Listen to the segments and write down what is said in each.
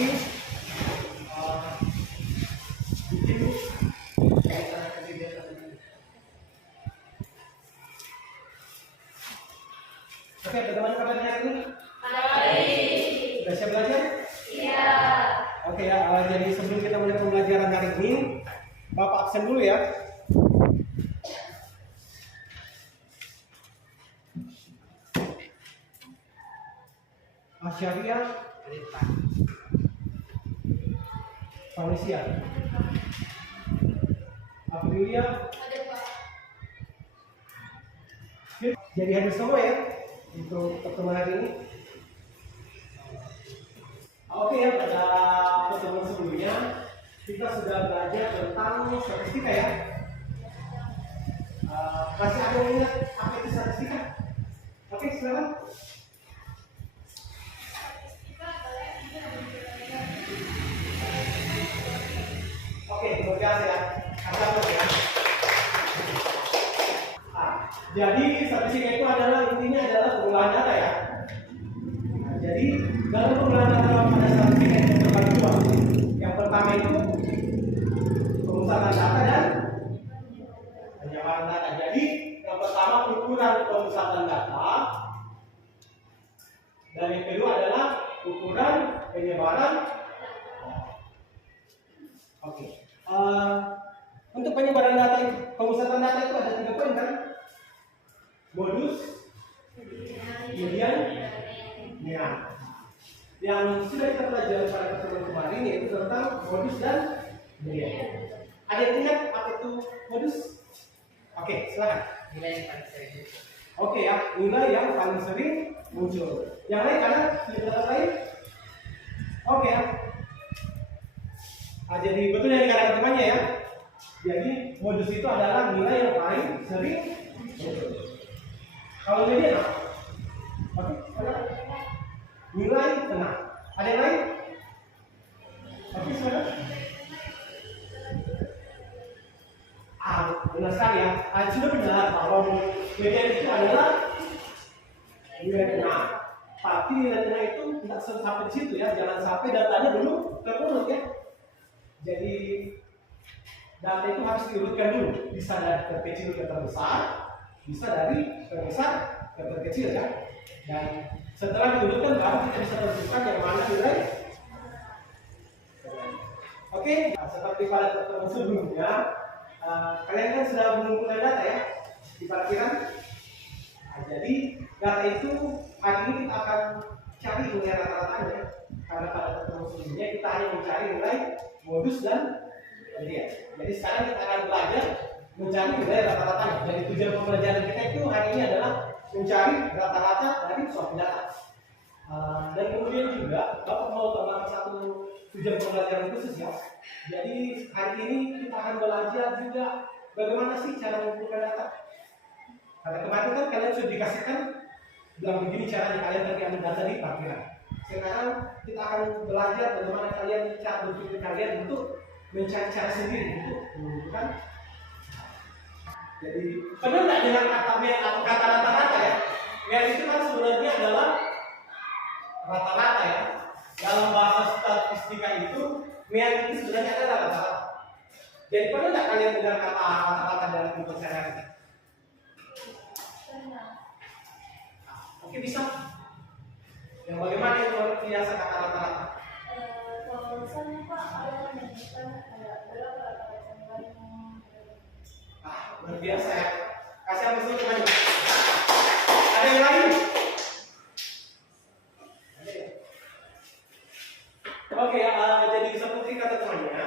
lagi bikin Oke, teman-teman kabarnya hari ini? Baik. Sudah siap belajar? Iya. Oke ya, jadi sebelum kita mulai pembelajaran hari ini, Bapak absen dulu ya. Asyaria, Felicia, Aprilia. Jadi hadir semua ya untuk pertemuan hari ini. Oke ya, pada pertemuan sebelumnya kita sudah belajar tentang statistika ya. Masih ada yang ingat apa itu statistika? Oke, silakan. Oke, luar biasa ya. Ya. Jadi statistika itu adalah intinya adalah pengolahan data ya. Jadi dalam pengolahan data pada statistika itu terbagi dua. Yang pertama itu pemusatan data dan penyebaran data. Jadi yang pertama ukuran pemusatan data dan yang kedua adalah ukuran penyebaran. Oke. Untuk penyebaran data, pemusatan data itu ada 3 poin kan? Modus, kemudian ya. Yang sudah kita pelajari pada pertemuan kemarin yaitu tentang modus dan kemudian. Ada yang ingat apa itu modus? Oke, silakan. Nilai yang paling sering. Oke ya, nilai yang paling sering muncul. Yang lain ada data lain? Oke ya. Jadi betul yang dikatakan temannya ya. Jadi modus itu adalah nilai yang paling sering muncul. Kalau median apa? Oke, nilai tengah. Ada yang lain? Oke, silakan. Benar sekali ya. Sudah benar bahwa median itu adalah nilai tengah. Tapi nilai tengah itu tidak sampai di situ ya. Jangan sampai datanya belum terurut ya. Jadi data itu harus diurutkan dulu. Bisa dari terkecil ke terbesar, bisa dari terbesar ke terkecil ya. Dan setelah diurutkan baru kita bisa tentukan yang mana nilai. Oke, seperti pada pertemuan sebelumnya, kalian kan sudah mengumpulkan data ya di parkiran. Jadi data itu hari ini kita akan cari nilai rata-ratanya. Karena pada pertemuan sebelumnya kita hanya mencari nilai modus dan kemudian. Jadi sekarang kita akan belajar mencari nilai rata-ratanya. Jadi tujuan pembelajaran kita itu hari ini adalah mencari rata-rata dari suatu data. Dan kemudian juga Bapak mau tambahkan satu tujuan pembelajaran khusus ya. Jadi hari ini kita akan belajar juga bagaimana sih cara mengumpulkan data. Karena kemarin kan kalian sudah dikasihkan bilang begini caranya kalian tadi ambil data di parkiran. Sekarang kita akan belajar bagaimana kalian cara berpikir kalian untuk mencari cara sendiri untuk menentukan. Jadi benar nggak dengan kata median atau kata rata-rata ya? Median itu kan sebenarnya adalah rata-rata ya. Dalam bahasa statistika itu median itu sebenarnya adalah rata-rata. Jadi pernah nggak kalian dengar kata rata-rata dalam kehidupan sehari-hari? Oke, bisa. Yang bagaimana itu biasa kata rata-rata? Kalau misalnya Pak ada yang menyebutkan berapa rata-rata Luar biasa ya. Kasih apa sih teman? Ada yang lain? Ada ya? Oke ya, jadi seperti kata temannya.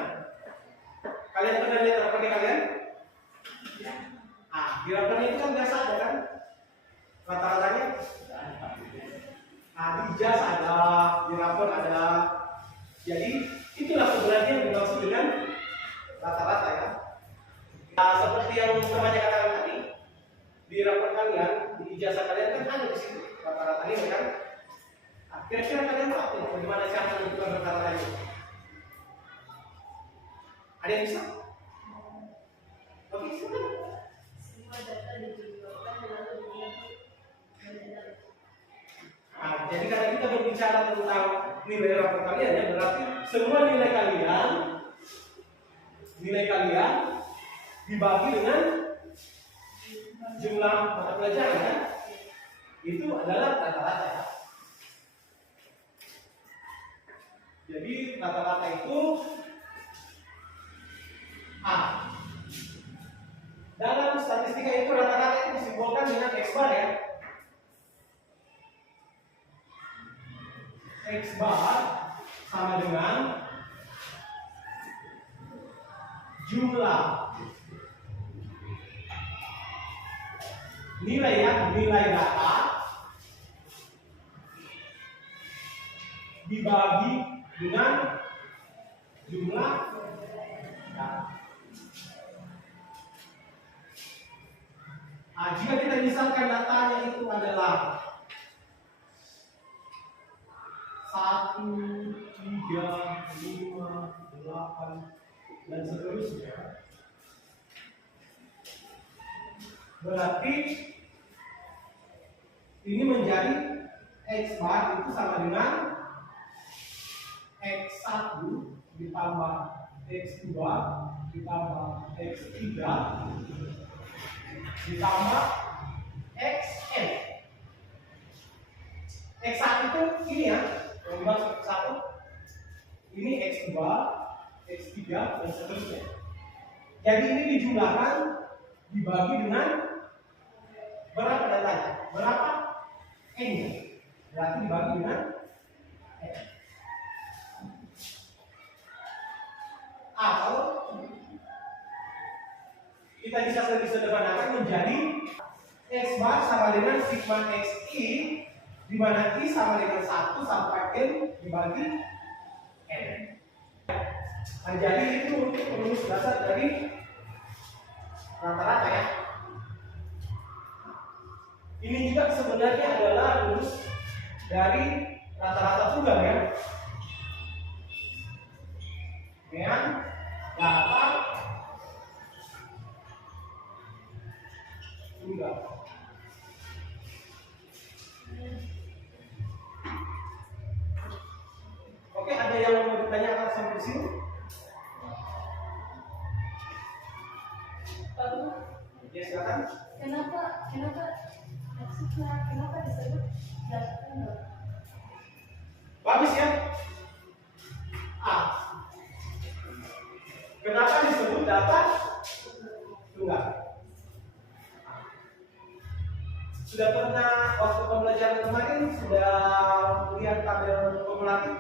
Kalian pernah lihat rapornya kalian? Di rapornya itu kan biasa ada kan? Rata-ratanya? Di ijazah ada, di rapor ada. Jadi itulah sebenarnya yang dimaksud dengan rata-rata ya. Seperti yang temannya katakan tadi, di rapor kalian, di ijazah kalian kan ada di situ rata-rata ini kan. Kira-kira kalian tahu bagaimana cara menentukan rata-rata ini? Ada yang bisa? Oke, silakan. semua data dijumlahkan lalu Jadi karena kita kita berbicara tentang nilai rapor kalian ya, berarti semua nilai kalian dibagi dengan jumlah mata pelajaran ya. Itu adalah rata-rata ya. Jadi rata-rata itu A. Dalam statistika itu rata-rata itu disimbolkan dengan X bar ya. X bar sama dengan jumlah nilai data dibagi dengan jumlah data. Jika kita misalkan datanya itu adalah 1, 3, 5, 8 dan seterusnya, berarti ini menjadi X bar itu sama dengan X1 ditambah X2 ditambah X3 ditambah Xn. X1 itu ini ya, yang dimaksud X1 ini X2, X3 dan seterusnya. Jadi ini dijumlahkan dibagi dengan berapa datanya? Berapa N-nya? Berarti dibagi dengan N. Atau kita bisa lebih sederhanakan menjadi X bar sama dengan sigma XI, di mana I sama dengan 1 sampai N dibagi N. Nah, jadi itu untuk rumus dasar dari rata-rata ya. Ini juga sebenarnya adalah rumus dari rata-rata tunggal ya. Dengan data tunggal. Oke, ada yang mau ditanyakan sampai di sini? Ya, silakan. Kenapa disebut data tunggal? Bagus ya. Kenapa disebut data tunggal? Sudah pernah waktu pembelajaran kemarin sudah lihat tabel kumulatif?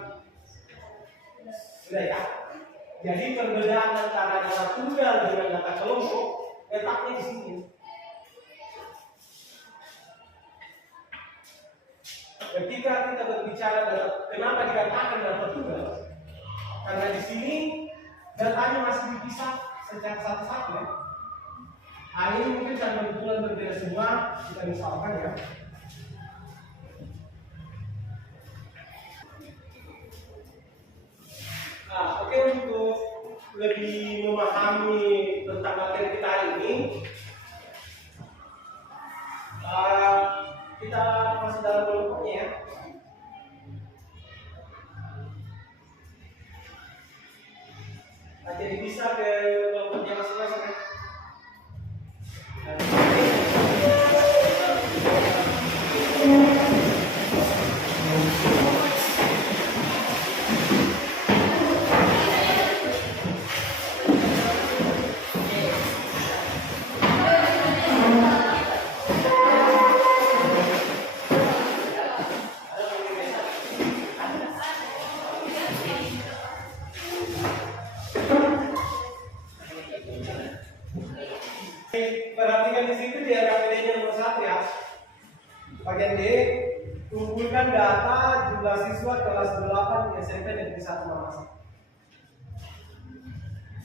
Sudah ya. Jadi perbedaan antara data tunggal dengan data kelompok letaknya di sini. Ketika kita berbicara data, kenapa dikatakan data tunggal? Karena di sini datanya masih dipisah secara satu-satu ya. Ini mungkin karena kebetulan berbeda semua, kita misalkan ya. Oke, untuk lebih memahami tentang materi kita hari ini, kita masih dalam kelompoknya ya. Jadi bisa ke kelompoknya masing-masing ya. Perhatikan di situ di RKPD-nya nomor 1 ya. Bagian D, kumpulkan data jumlah siswa kelas 8 SMP Negeri 1 Makassar.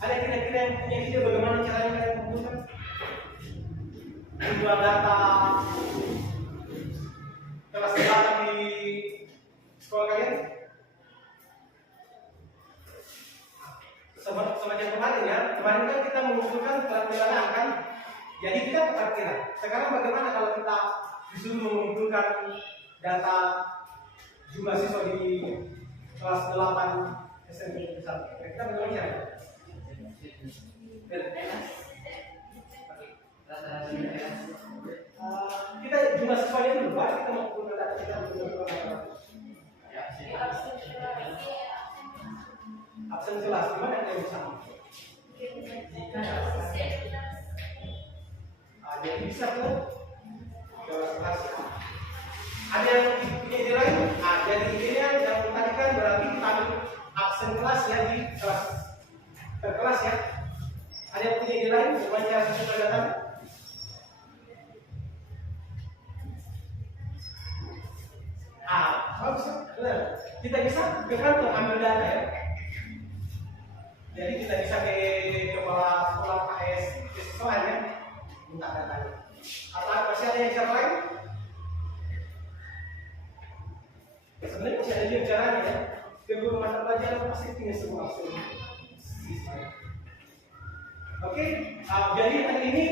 Ada kira-kira yang punya ide bagaimana caranya kalian kumpulkan jumlah data kelas 8 di sekolah kalian? Semacam kemarin ya, kemarin kan kita mengumpulkan perkiraan kan. Jadi kita perkiraan. Sekarang bagaimana kalau kita disuruh mengumpulkan data jumlah siswa di kelas 8 SMP misalnya. Kita bagaimana caranya? Kita jumlah siswanya dulu, baru kita mau kumpulkan data kita absen kelas gimana yang bisa? Jadi bisa tuh kelas. Ada yang punya ide lain? Jadi idenya yang tadi kan berarti kita ambil absen kelas ya di kelas per kelas ya. Ada yang punya ide lain? Coba cara susun data. Bagus, benar. Kita bisa ke kantor ambil data ya. Jadi kita bisa ke kepala sekolah KS siswa ya, minta datanya. Atau masih ada yang cara lain? Sebenarnya masih ada juga caranya ya. Ke guru mata pelajaran pasti punya semua siswa. Oke, jadi hari ini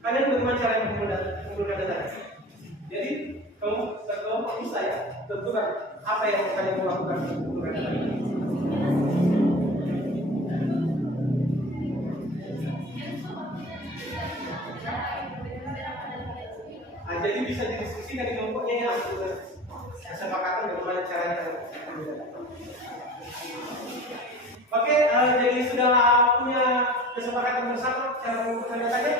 kalian bagaimana cara menggunakan data? Jadi kamu bisa ya tentukan apa yang kalian mau lakukan untuk menggunakan data ini. Jadi bisa didiskusikan di kelompoknya ya, kesepakatan bagaimana caranya. Oke, jadi sudah punya kesepakatan bersama cara menggunakan datanya?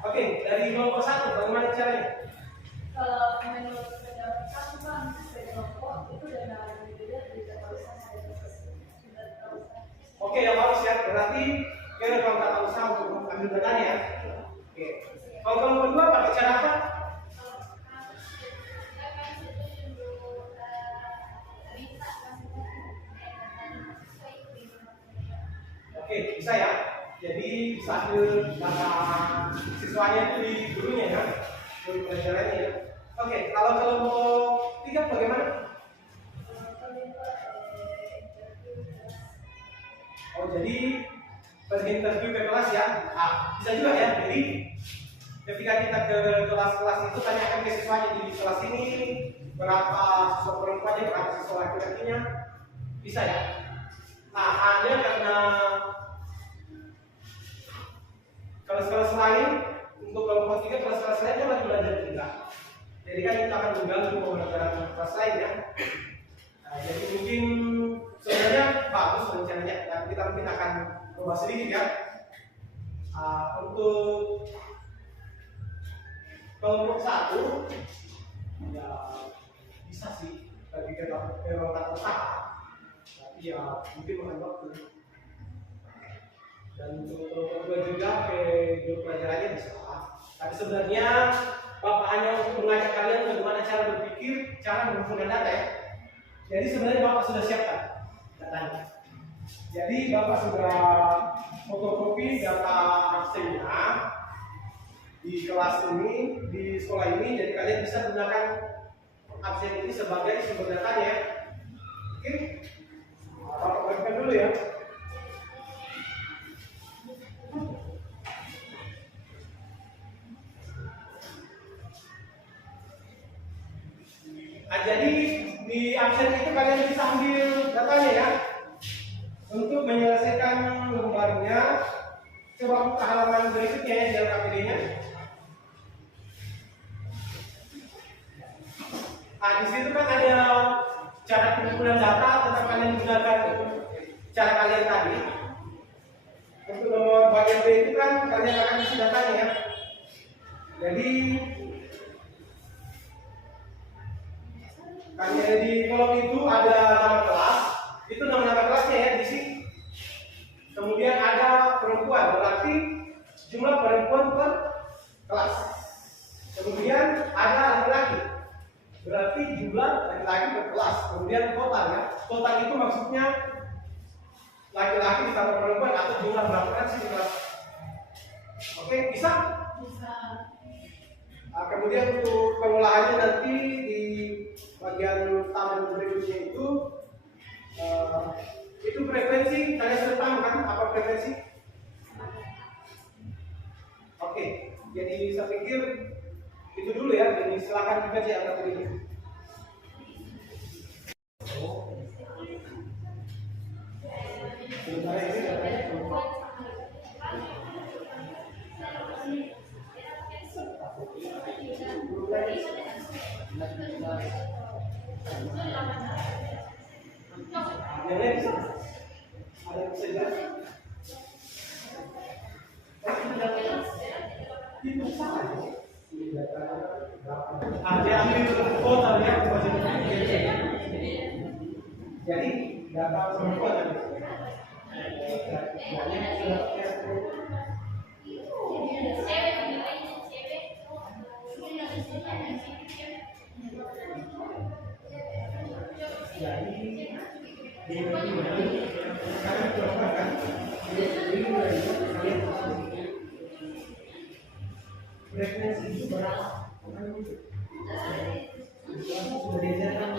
Oke, dari kelompok 1 bagaimana caranya? Kalau menurut pendapat aku kan kelompok itu dana berbeda dari usaha dan Oke, yang bagus ya. Berarti kita kalau tata usaha untuk ambil datanya ya. Oke. Kalau kelompok 2 pakai cara apa? Oke, bisa ya. Jadi bisa ambil data siswanya itu di gurunya ya, guru pelajarannya ya. Oke, kalau kelompok 3 bagaimana? Oh, jadi pergi interview ke kelas ya. Bisa juga ya. Jadi ketika kita ke kelas-kelas itu tanyakan ke siswanya di kelas ini berapa siswa perempuannya, berapa siswa laki-lakinya, bisa ya. Hanya karena kelas-kelas lain untuk kelompok 3 kelas-kelas lain kan lagi belajar juga. Jadi kan kita akan mengganggu pembelajaran kelas lain ya. Jadi mungkin sebenarnya bagus rencananya, dan kita mungkin akan coba sedikit ya. Untuk kelompok 1 ya bisa sih bagi kelompok usaha, tapi ya mungkin makan waktu. Dan untuk kelompok 2 juga ke grup pelajarannya bisa. Tapi sebenarnya Bapak hanya untuk mengajak kalian bagaimana cara berpikir, cara mengumpulkan data ya. Jadi sebenarnya Bapak sudah siapkan datanya. Jadi Bapak sudah fotokopi data absennya di kelas ini, di sekolah ini, jadi kalian bisa gunakan absen ini sebagai sumber datanya ya. Oke, Bapak berikan dulu ya. Jadi di absen itu kalian bisa ambil datanya ya. Untuk menyelesaikan lembarnya, coba buka halaman berikutnya ya di LKPD-nya. Di situ kan ada cara pengumpulan data, tetap kalian gunakan cara kalian tadi. Untuk nomor bagian B itu kan kalian akan isi datanya ya. Jadi di kolom itu ada nama kelas, itu nama kelasnya ya diisi. Kemudian ada perempuan, berarti jumlah perempuan per kelas. Kemudian ada laki-laki, berarti jumlah laki-laki per kelas. Kemudian total ya, total itu maksudnya laki-laki ditambah perempuan atau jumlah berapa kan sih di kelas. Oke, bisa? Bisa. Kemudian untuk pengolahannya nanti di bagian tabel berikutnya itu frekuensi kalian sudah tahu kan apa frekuensi? Oke, jadi saya pikir itu dulu ya. Jadi silakan juga di angka ini. Yang lain bisa? Ada yang bisa jelas? Itu sama aja. Dia ambil kuota dia jadi data sama kuota. Frekuensi itu berapa? Sudah diajarkan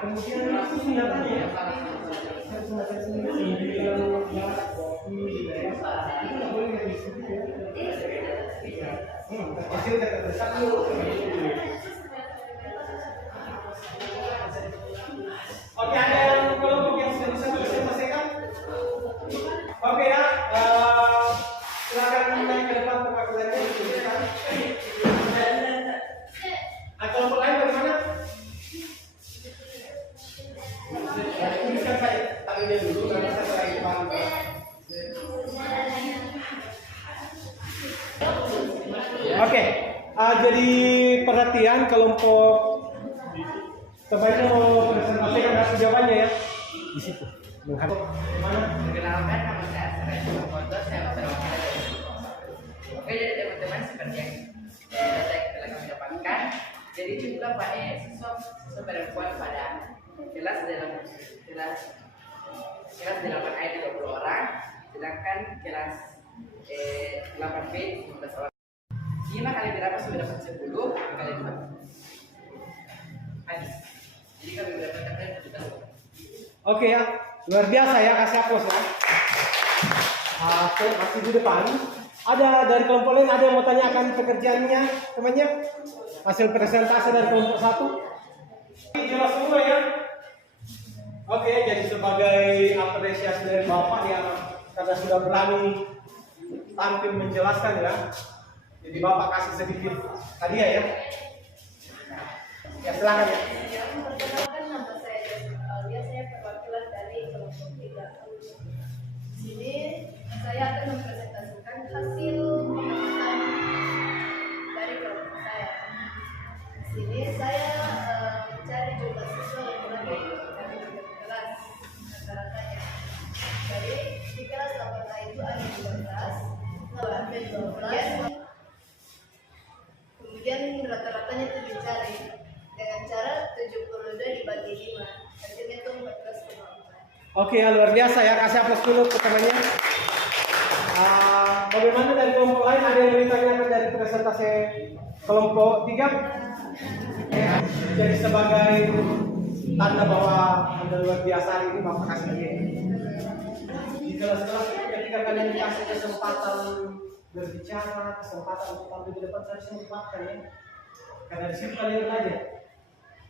kemudian itu senjatanya ya. Semacam sendiri itu nggak boleh di situ ya. Hasil kata bersatu. Oke, ada yang kelompok yang sudah bisa diselesaikan? Oke ya, silakan naik ke depan tempat belajar ditunjukkan. Kelompok lain bagaimana? Tuliskan saya tangannya dulu, karena saya lagi paham. Oke, jadi perhatian kelompok terbaiknya mau presentasikan hasil jawabannya ya di situ. Mana? Perkenalkan, nama saya Asra Foto, saya observasi. Oke, jadi teman-teman seperti yang telah kami dapatkan, jadi jumlah siswa perempuan pada kelas 8A itu 20 orang, sedangkan kelas 8B 15 orang. 5 kali berapa sudah dapat 10 kali 4 habis. Jadi kami mendapatkan 17. Oke ya, luar biasa ya, kasih aplaus ya. Oke, masih di depan. Ada dari kelompok lain, ada yang mau tanyakan pekerjaannya, temannya? Hasil presentasi dari kelompok 1. Jelas semua ya. Oke, jadi sebagai apresiasi dari Bapak yang karena sudah berani tampil menjelaskan ya. Jadi Bapak kasih sedikit hadiah ya. Ya, silakan ya. Perkenalkan, nama saya Jessica Alia, saya perwakilan dari kelompok 3. Di sini saya akan mempresentasikan hasil pengamatan dari kelompok saya. Di sini saya mencari jumlah siswa laki-laki dari kelas rata-ratanya. Jadi di kelas 8A itu ada 12, kemudian rata-ratanya itu dicari dengan cara 72 dibagi 5, hasilnya itu 14,4. Oke ya, luar biasa ya, kasih aplaus dulu ke temannya. Bagaimana dari kelompok lain, ada yang ditanyakan dari presentasi kelompok 3? Ya, jadi sebagai tanda bahwa Anda luar biasa hari ini, Bapak kasih hadiah. Di kelas-kelas ketika kalian dikasih kesempatan berbicara, kesempatan untuk tampil di depan, saya sempatkan ya. Karena di situ kalian belajar.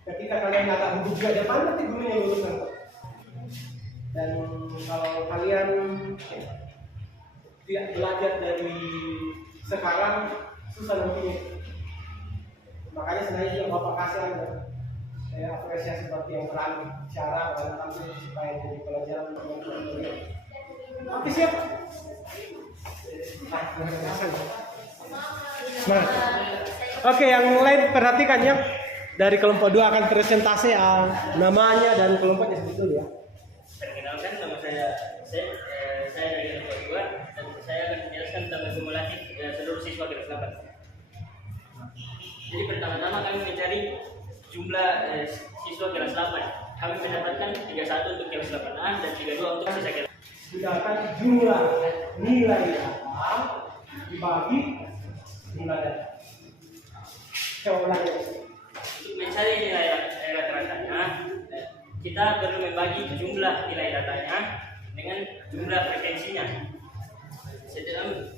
Ketika kalian agak duduk di depan, nanti gurunya luruskan. Dan kalau kalian tidak belajar dari sekarang, susah nantinya. Makanya sebenarnya juga Bapak kasih Anda apresiasi seperti yang berani cara dan tampil supaya jadi pelajaran untuk kalian. Oke, siap. Nah, oke, yang lain perhatikan ya. Dari kelompok 2 akan presentasi namanya dan kelompoknya sedikit dulu ya. Perkenalkan, nama saya dari kelompok 2 dan saya akan menjelaskan tentang akumulatif seluruh siswa kelas 8. Jadi pertama-tama kami mencari jumlah siswa kelas 8. Kami mendapatkan 31 untuk kelas 8A dan 32 untuk sisa kelas. Sedangkan jumlah nilai data dibagi jumlah data. Coba ulang ya. Untuk mencari nilai rata-ratanya, kita perlu membagi jumlah nilai datanya dengan jumlah frekuensinya. Setelah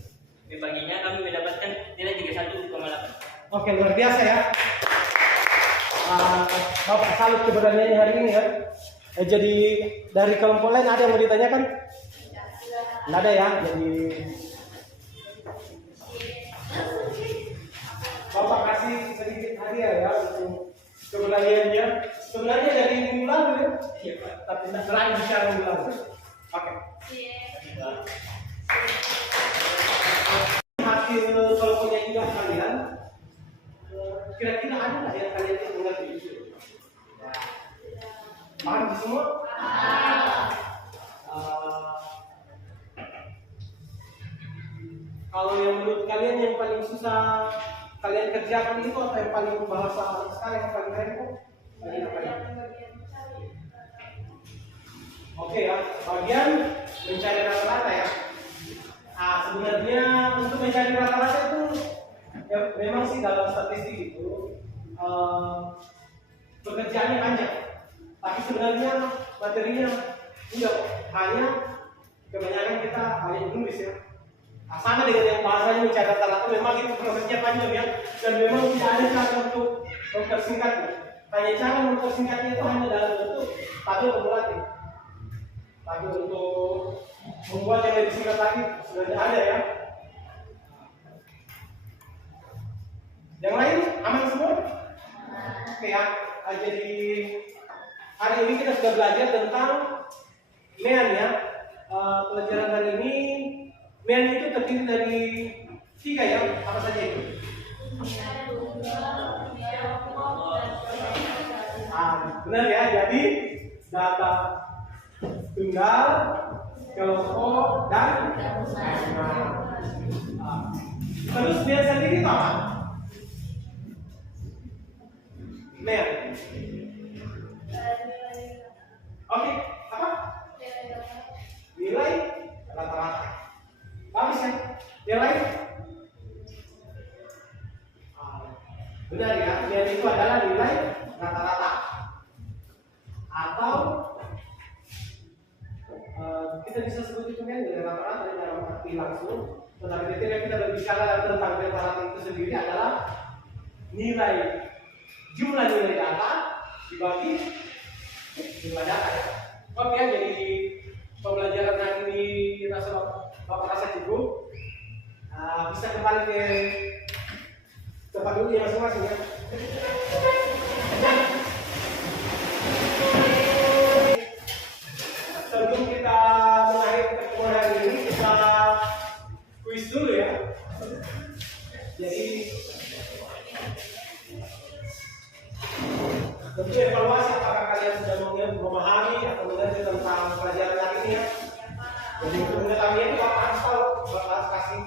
membaginya, kami mendapatkan nilai 31,8. Oke, luar biasa ya. Bapak salut keberaniannya hari ini ya. Jadi dari kelompok lain ada yang mau ditanyakan? Nggak ada ya. Jadi Bapak kasih sedikit hadiah ya untuk keberaniannya. Sebenarnya dari minggu lalu ya. Iya Pak. Tapi tidak selain bicara minggu lalu. Oke. Hasil kelompoknya juga kalian. Kira-kira ada nggak yang kalian yang mengerti itu? Paham semua? Kalau yang menurut kalian yang paling susah kalian kerjakan itu apa yang paling bahasa sekarang yang paling repot? Oke ya, bagian mencari rata-rata ya. Sebenarnya untuk mencari rata-rata itu ya, memang sih dalam statistik itu pekerjaannya panjang. Tapi sebenarnya materinya enggak, hanya kebanyakan kita hanya menulis ya. Sama dengan yang bahasanya mencari rata-rata, memang itu prosesnya panjang ya, dan memang tidak ada cara untuk mempersingkatnya. Hanya cara mempersingkatnya itu hanya dalam bentuk tabel kumulatif. Tapi untuk membuat yang lebih singkat lagi sudah tidak ada ya. Yang lain aman semua? Oke ya. Jadi hari ini kita sudah belajar tentang MEAN ya. Pelajaran hari ini MEAN itu terdiri dari 3 ya. Apa saja itu? Benar ya. Jadi data tunggal, kelompok, dan terus dia sendiri itu apa? MEAN. Oke, apa? Nilai rata-rata. Bagus ya? Nilai? Benar ya, MEAN itu adalah nilai rata-rata. Atau kita bisa sebut itu kan nilai rata-rata dalam arti langsung. Tetapi ketika kita berbicara tentang rata-rata itu sendiri adalah nilai jumlah nilai data dibagi jumlah data ya. Oke ya, jadi pembelajaran hari ini kita Bapak rasa cukup. Bisa kembali ke tempat dulu ya masing-masing ya. Sebelum kita mengakhiri pertemuan hari ini, kita kuis dulu ya. Jadi tentu evaluasi apakah kalian sudah memahami atau mengerti tentang pelajaran hari ini ya. Jadi untuk mengetahui itu Bapak harus tahu, Bapak harus kasih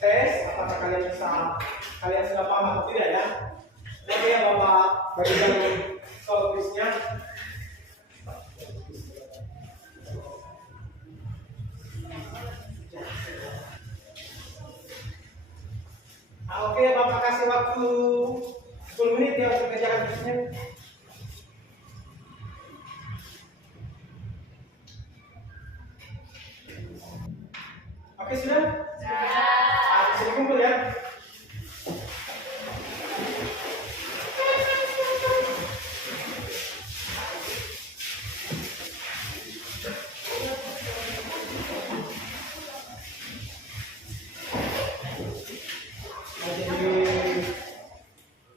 tes apakah kalian sudah paham atau tidak ya. Oke ya Bapak bagikan soal kuisnya. Oke, Bapak kasih waktu 10 menit ya untuk kerjakan kuisnya. Oke, sudah? Sudah. Bisa dikumpul ya.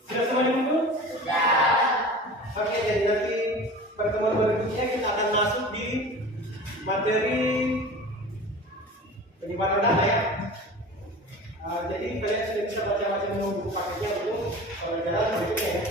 Sudah semua dikumpul? Oke, jadi nanti pertemuan berikutnya kita akan masuk di materi penyimpanan data ya. Jadi kalian sudah bisa baca-baca buku paketnya untuk pelajaran berikutnya ya.